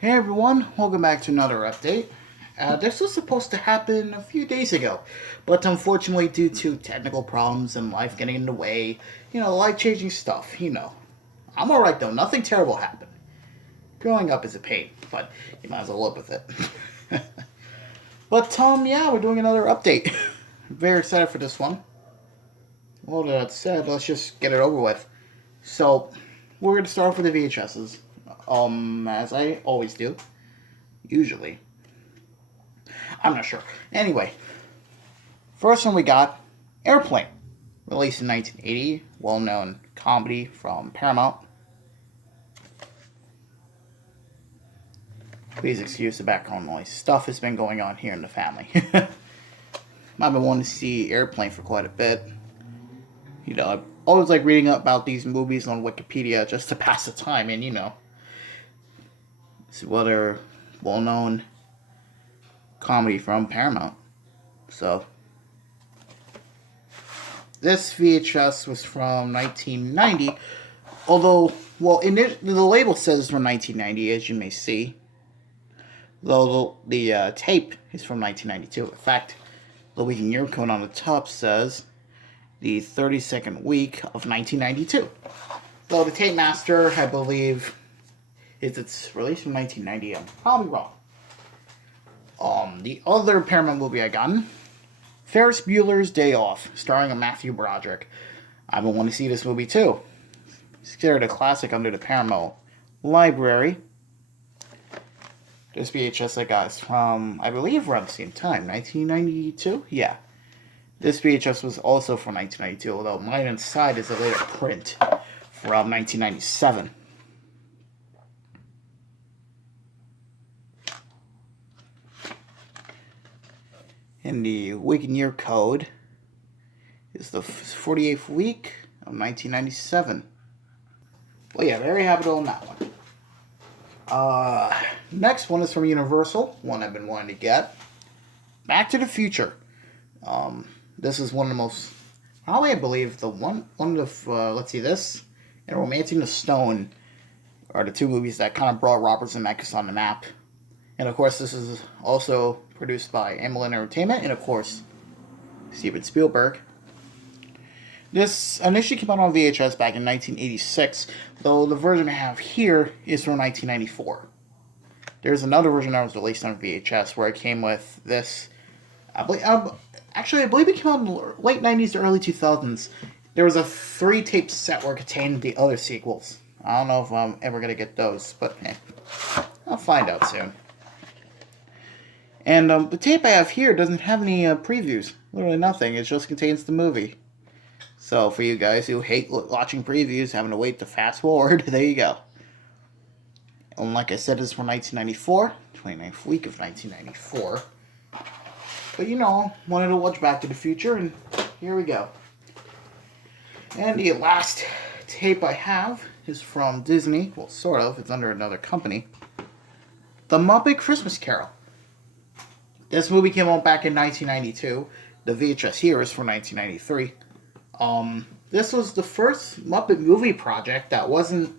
Hey everyone, welcome back to another update. This was supposed to happen a few days ago, but unfortunately, due to technical problems and life getting in the way, life changing stuff. I'm alright though, nothing terrible happened. Growing up is a pain, but you might as well live with it. But, yeah, we're doing another update. Very excited for this one. Well, that said, let's just get it over with. So, we're going to start off with the VHSs, as I always do, usually. I'm not sure. Anyway, first one we got Airplane, released in 1980, well known comedy from Paramount. Please excuse the background noise. Stuff has been going on here in the family. I've been wanting to see Airplane for quite a bit. I always like reading about these movies on Wikipedia just to pass the time, and it's another well known comedy from Paramount. So, this VHS was from 1990, although, well, the label says it's from 1990, as you may see. Though the tape is from 1992. In fact, the week and year code on the top says the 32nd week of 1992. Though the tape master, I believe, it's released in 1990. I'm probably wrong. The other Paramount movie I got, Ferris Bueller's Day Off, starring Matthew Broderick. I've been wanting to see this movie too. It's considered a classic under the Paramount library. This VHS I got is from, I believe, around the same time, 1992? Yeah. This VHS was also from 1992, although mine inside is a later print from 1997. And the week and year code is the 48th week of 1997. Well, yeah, very happy on that one. Next one is from Universal, one I've been wanting to get. Back to the Future. This is one of the most, probably I believe, let's see, this and Romancing the Stone are the two movies that kind of brought Robert Zemeckis on the map. And of course, this is also produced by Amblin Entertainment and of course, Steven Spielberg. This initially came out on VHS back in 1986, though the version I have here is from 1994. There's another version that was released on VHS where it came with this. I believe it came out in the late 90s to early 2000s. There was a 3-tape set where it contained the other sequels. I don't know if I'm ever going to get those, but hey, I'll find out soon. And the tape I have here doesn't have any previews. Literally nothing. It just contains the movie. So for you guys who hate watching previews, having to wait to fast forward, there you go. And like I said, this is from 1994, 29th week of 1994. But wanted to watch Back to the Future, and here we go. And the last tape I have is from Disney. Well, sort of. It's under another company. The Muppet Christmas Carol. This movie came out back in 1992. The VHS here is from 1993. This was the first Muppet movie project that wasn't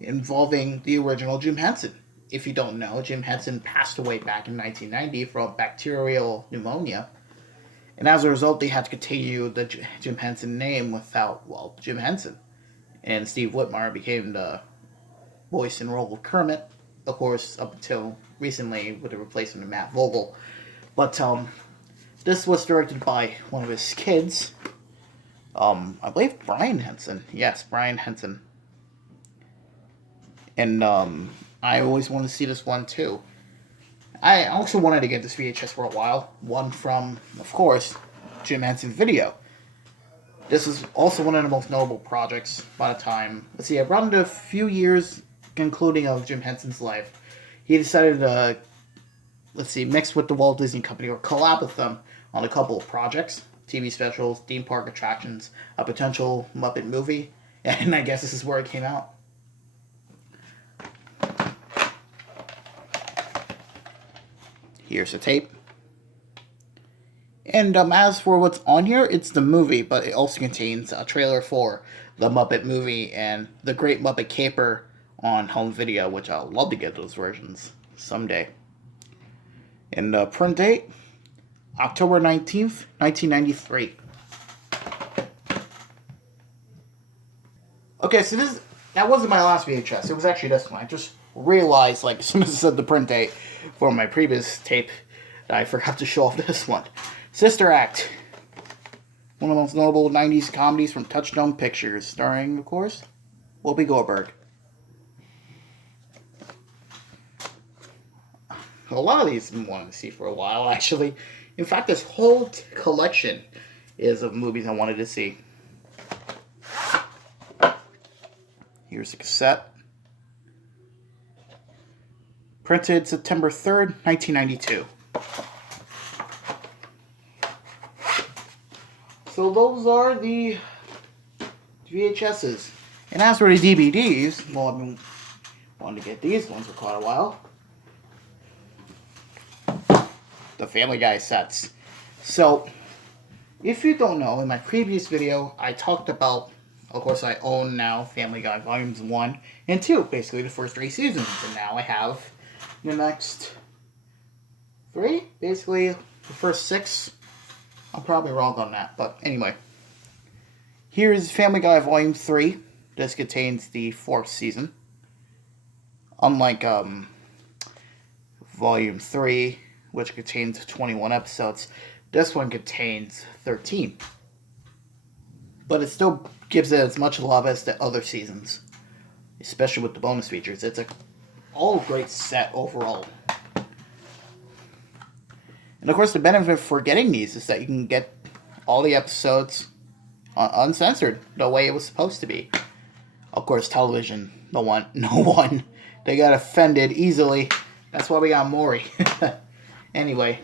involving the original Jim Henson. If you don't know, Jim Henson passed away back in 1990 from bacterial pneumonia. And as a result, they had to continue the Jim Henson name without, Jim Henson. And Steve Whitmire became the voice and role of Kermit, of course, up until recently with the replacement of Matt Vogel. But this was directed by one of his kids, I believe Brian Henson. Yes, Brian Henson. And I always wanted to see this one too. I also wanted to get this VHS for a while. One from, of course, Jim Henson Video. This is also one of the most notable projects by the time. Let's see, around a few years concluding of Jim Henson's life, he decided to, mix with the Walt Disney Company or collab with them on a couple of projects. TV specials, theme park attractions, a potential Muppet movie, and I guess this is where it came out. Here's the tape. And as for what's on here, it's the movie, but it also contains a trailer for the Muppet movie and the Great Muppet Caper on home video, which I'll love to get those versions someday. And the print date, October 19th, 1993. Okay, so that wasn't my last VHS. It was actually this one. I just realized, like, as soon as I said the print date for my previous tape, that I forgot to show off this one. Sister Act. One of the most notable 90s comedies from Touchstone Pictures, starring, of course, Whoopi Goldberg. A lot of these I've been wanting to see for a while, actually. In fact, this whole collection is of movies I wanted to see. Here's the cassette. Printed September 3rd, 1992. So those are the VHSs. And as for the DVDs, well, I've been wanting to get these ones for quite a while. The Family Guy sets. So, if you don't know, in my previous video, I talked about, of course, I own now Family Guy Volumes 1 and 2, basically the first 3 seasons. And now I have the next 3, basically the first 6. I'm probably wrong on that, but anyway. Here's Family Guy Volume 3. This contains the 4th season. Unlike Volume 3, which contains 21 episodes, this one contains 13. But it still gives it as much love as the other seasons, especially with the bonus features. It's a all great set overall. And of course, the benefit for getting these is that you can get all the episodes uncensored, the way it was supposed to be. Of course, television, no one. They got offended easily. That's why we got Maury. Anyway,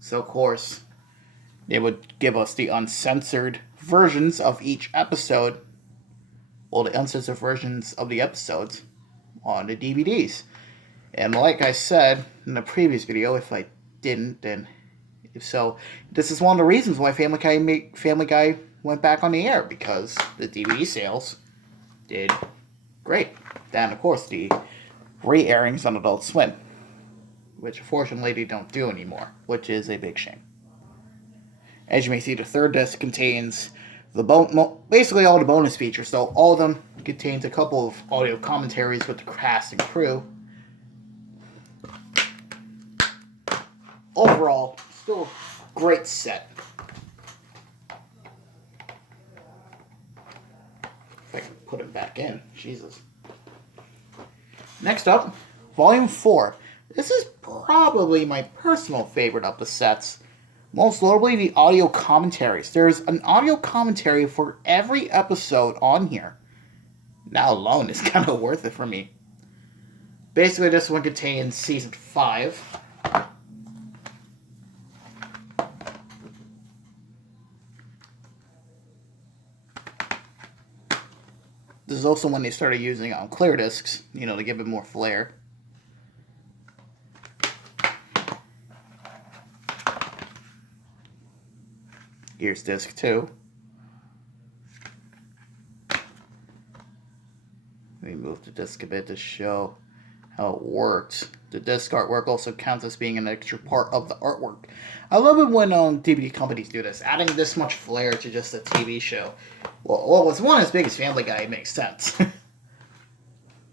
so of course, they would give us the uncensored versions of each episode, well, the uncensored versions of the episodes on the DVDs. And like I said in the previous video, if I didn't, then if so, this is one of the reasons why Family Guy went back on the air, because the DVD sales did great. Then, of course, the re-airings on Adult Swim, which unfortunately they don't do anymore, which is a big shame. As you may see, the third disc contains basically all the bonus features. So all of them contains a couple of audio commentaries with the cast and crew. Overall, still a great set. If I can put it back in, Jesus. Next up, Volume 4. This is probably my personal favorite of the sets. Most notably, the audio commentaries. There's an audio commentary for every episode on here. That alone is kind of worth it for me. Basically, this one contains Season 5. This is also when they started using clear discs, to give it more flair. Here's disc 2. Let me move the disc a bit to show how it works. The disc artwork also counts as being an extra part of the artwork. I love it when DVD companies do this, adding this much flair to just a TV show. Well, it's one as big as Family Guy, it makes sense.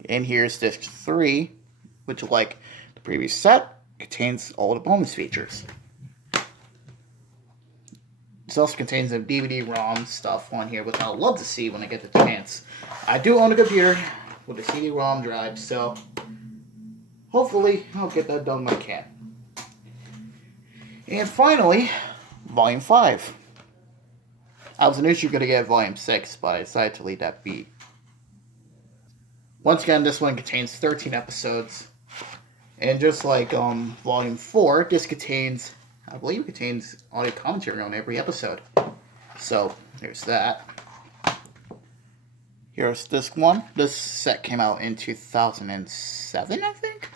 And here's disc 3, which, like the previous set, contains all the bonus features. This also contains some DVD-ROM stuff on here, which I'd love to see when I get the chance. I do own a computer with a CD-ROM drive, so hopefully I'll get that done when I can. And finally, Volume 5. I was initially going to get Volume 6, but I decided to leave that be. Once again, this one contains 13 episodes. And just like Volume 4, this contains, I believe it contains audio commentary on every episode. So, there's that. Here's disc 1. This set came out in 2007, I think?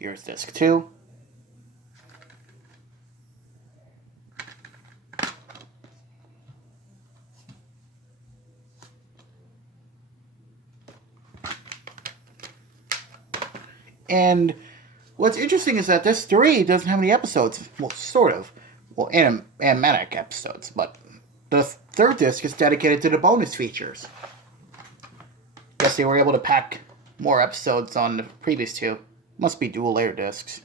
Here's disc 2. And what's interesting is that this 3 doesn't have any episodes. Well, sort of. Well, animatic episodes, but the third disc is dedicated to the bonus features. Guess they were able to pack more episodes on the previous 2. Must be dual layer discs.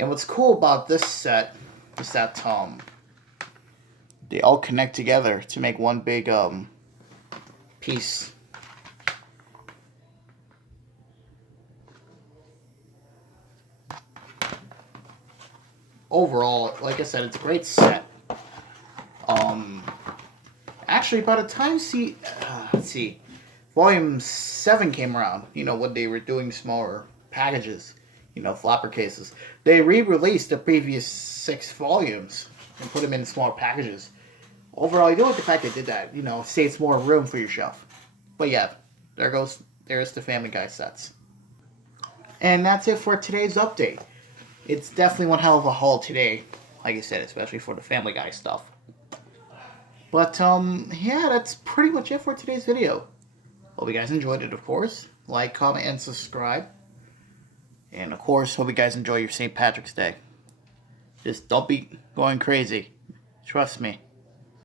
And what's cool about this set is that they all connect together to make one big piece. Overall, like I said, it's a great set. Actually, by the time let's see, Volume 7 came around, when they were doing smaller packages, flopper cases, they re-released the previous 6 volumes and put them in smaller packages. Overall, I do like the fact they did that. Saves more room for your shelf. But yeah, there's the Family Guy sets. And that's it for today's update. It's definitely one hell of a haul today, like I said, especially for the Family Guy stuff. But, yeah, that's pretty much it for today's video. Hope you guys enjoyed it, of course. Like, comment, and subscribe. And, of course, hope you guys enjoy your St. Patrick's Day. Just don't be going crazy. Trust me.